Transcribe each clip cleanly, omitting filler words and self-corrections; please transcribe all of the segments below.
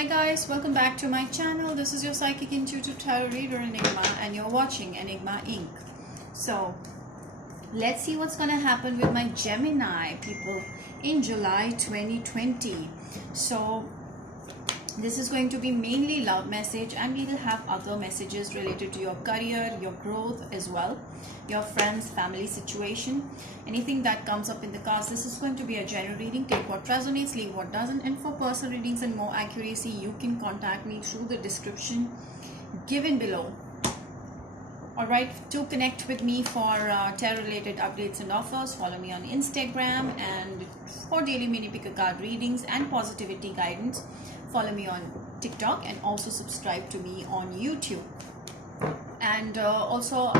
Hi guys, welcome back to my channel. This is your psychic intuitive tarot reader Enigma and you're watching Enigma Inc. So let's see what's gonna happen with my Gemini people in July 2020. So this is going to be mainly love message, and we will have other messages related to your career, your growth as well, your friends, family situation, anything that comes up in the cards. This is going to be a general reading. Take what resonates, leave what doesn't. And for personal readings and more accuracy, you can contact me through the description given below. Alright, to connect with me for tarot related updates and offers, follow me on Instagram, and for daily mini picker card readings and positivity guidance, follow me on TikTok, and also subscribe to me on YouTube. And also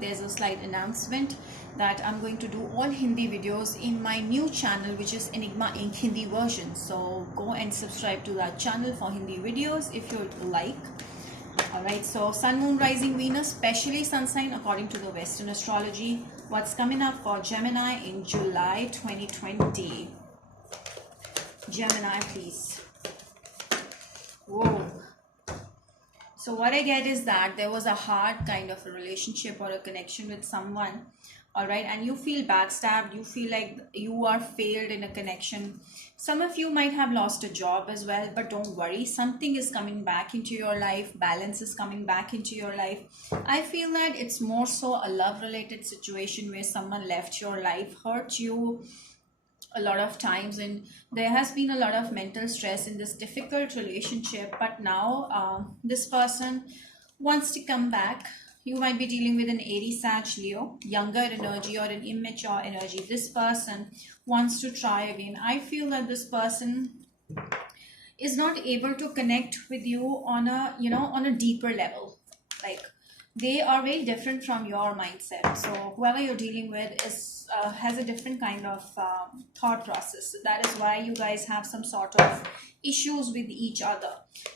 there's a slight announcement that I'm going to do all Hindi videos in my new channel, which is Enigma Inc. Hindi version. So go and subscribe to that channel for Hindi videos if you like. Alright, so Sun, Moon, Rising, Venus, especially Sun sign according to the Western astrology. What's coming up for Gemini in July 2020? Gemini, please. Whoa. So what I get is that there was a hard kind of a relationship or a connection with someone. Alright, and you feel backstabbed, you feel like you are failed in a connection. Some of you might have lost a job as well, but don't worry, something is coming back into your life, balance is coming back into your life. I feel that it's more so a love related situation where someone left your life, hurt you a lot of times, and there has been a lot of mental stress in this difficult relationship. But now this person wants to come back. You might be dealing with an Aries, Sag, Leo, younger energy or an immature energy. This person wants to try again. I feel that this person is not able to connect with you on a, on a deeper level. Like, they are very different from your mindset. So whoever you're dealing with is has a different kind of thought process. So that is why you guys have some sort of issues with each other.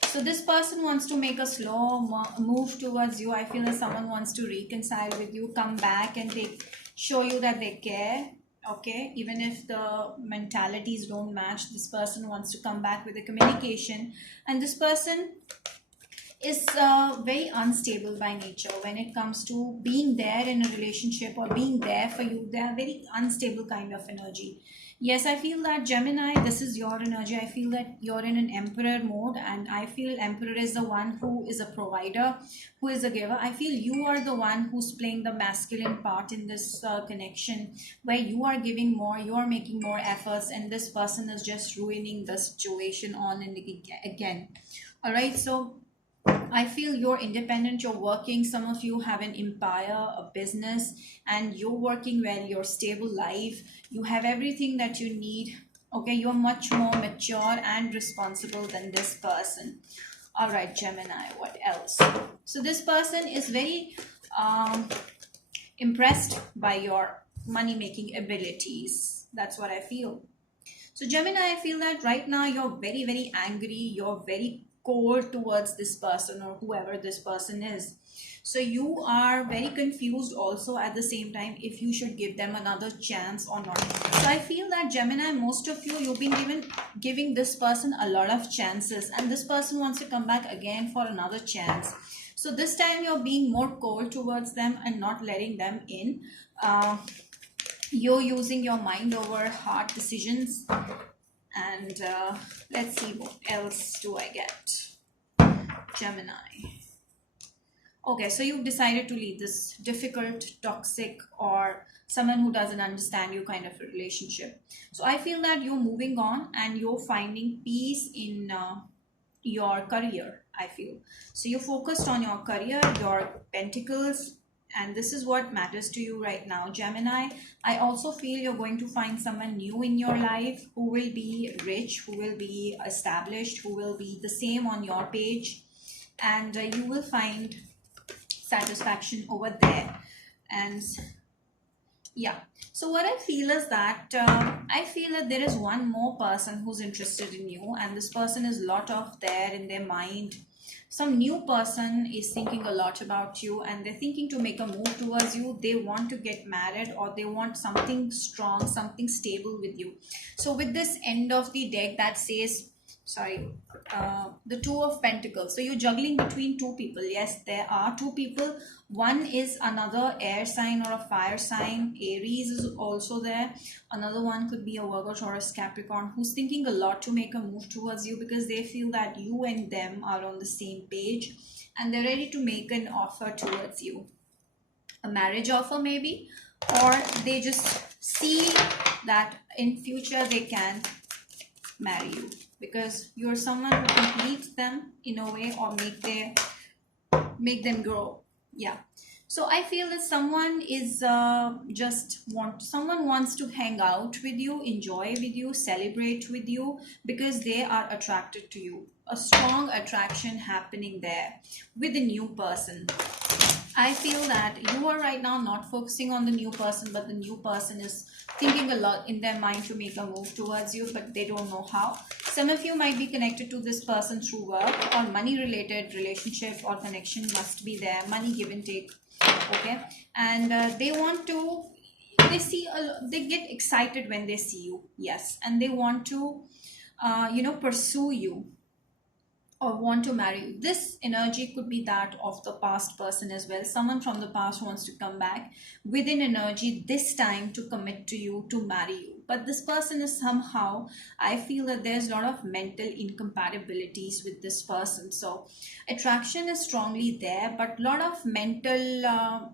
So this person wants to make a slow move towards you. I feel that someone wants to reconcile with you, come back, and they show you that they care. Okay, even if the mentalities don't match, this person wants to come back with a communication. And this person is very unstable by nature when it comes to being there in a relationship or being there for you. They are very unstable kind of energy. Yes, I feel that Gemini, this is your energy. I feel that you're in an emperor mode, and I feel emperor is the one who is a provider, who is a giver. I feel you are the one who's playing the masculine part in this connection, where you are giving more, you are making more efforts, and this person is just ruining the situation on and again. All right, so I feel you're independent, you're working. Some of you have an empire, a business, and you're working well, you're stable life. You have everything that you need. Okay, you're much more mature and responsible than this person. All right, Gemini, what else? So this person is very impressed by your money-making abilities. That's what I feel. So Gemini, I feel that right now you're very, very angry. You're very cold towards this person or whoever this person is. So you are very confused also at the same time if you should give them another chance or not. So I feel that Gemini, most of you, you've been giving this person a lot of chances, and this person wants to come back again for another chance. So this time you're being more cold towards them and not letting them in. You're using your mind over hard decisions. And let's see, what else do I get? Gemini. Okay, so you've decided to leave this difficult, toxic, or someone who doesn't understand you kind of a relationship. So I feel that you're moving on and you're finding peace in your career, I feel. So you're focused on your career, your pentacles, and this is what matters to you right now, Gemini. I also feel you're going to find someone new in your life who will be rich, who will be established, who will be the same on your page, and you will find satisfaction over there. And yeah, so what I feel is that I feel that there is one more person who's interested in you, and this person is a lot of there in their mind. Some new person is thinking a lot about you, and they're thinking to make a move towards you. They want to get married, or they want something strong, something stable with you. So with this end of the deck that says sorry, the Two of Pentacles. So you're juggling between two people. Yes, there are two people. One is another air sign or a fire sign. Aries is also there. Another one could be a Virgo, Taurus, Capricorn, who's thinking a lot to make a move towards you because they feel that you and them are on the same page and they're ready to make an offer towards you. A marriage offer maybe, or they just see that in future they can marry you because you're someone who completes them in a way or make them grow. Yeah. So I feel that someone is someone wants to hang out with you, enjoy with you, celebrate with you because they are attracted to you. A strong attraction happening there with a new person. I feel that you are right now not focusing on the new person, but the new person is thinking a lot in their mind to make a move towards you, but they don't know how. Some of you might be connected to this person through work or money related relationship or connection must be there, money give and take. Okay. And they want to, they get excited when they see you. Yes. And they want to, pursue you or want to marry you. This energy could be that of the past person as well. Someone from the past wants to come back with an energy this time to commit to you, to marry you. But this person is somehow, I feel that there's a lot of mental incompatibilities with this person. So attraction is strongly there, but a lot of mental,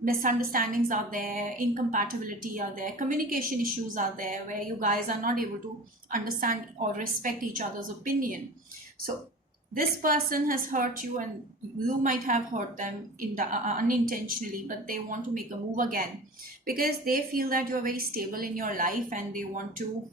misunderstandings are there, incompatibility are there, communication issues are there where you guys are not able to understand or respect each other's opinion. So this person has hurt you and you might have hurt them unintentionally, but they want to make a move again because they feel that you're very stable in your life and they want to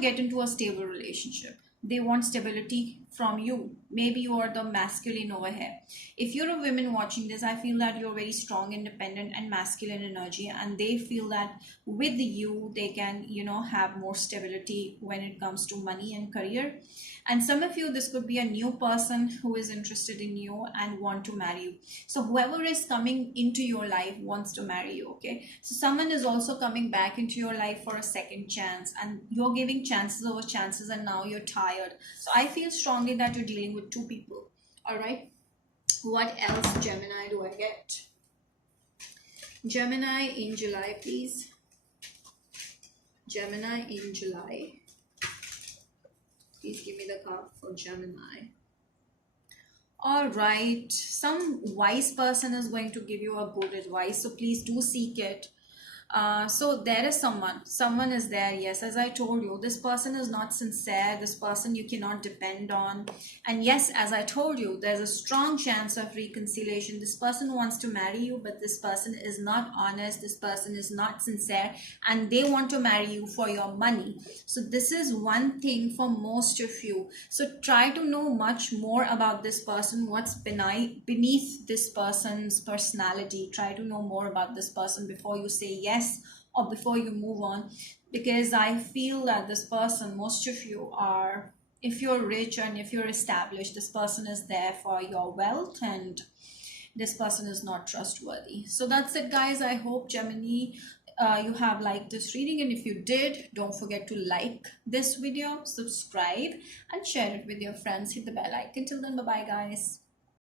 get into a stable relationship. They want stability from you. Maybe you are the masculine over here. If you're a woman watching this, I feel that you're very strong, independent and masculine energy, and they feel that with you they can have more stability when it comes to money and career. And some of you, this could be a new person who is interested in you and want to marry you. So whoever is coming into your life wants to marry you. Okay, so someone is also coming back into your life for a second chance, and you're giving chances over chances and now you're tired. So I feel strongly that you're dealing with two people. All right, what else, Gemini, do I get? Gemini in July, please. Gemini in July. Please give me the card for Gemini. All right, some wise person is going to give you a good advice, so please do seek it. So there is someone is there. Yes, as I told you, this person is not sincere. This person you cannot depend on. And yes, as I told you, there's a strong chance of reconciliation. This person wants to marry you, but this person is not honest. This person is not sincere, and they want to marry you for your money. So this is one thing for most of you. So try to know much more about this person, what's beneath this person's personality. Try to know more about this person before you say yes or before you move on, because I feel that this person, most of you are, if you're rich and if you're established, this person is there for your wealth and this person is not trustworthy. So that's it, guys. I hope, Gemini, you have liked this reading, and if you did, don't forget to like this video, subscribe and share it with your friends. Hit the bell icon. Till then, bye bye, guys.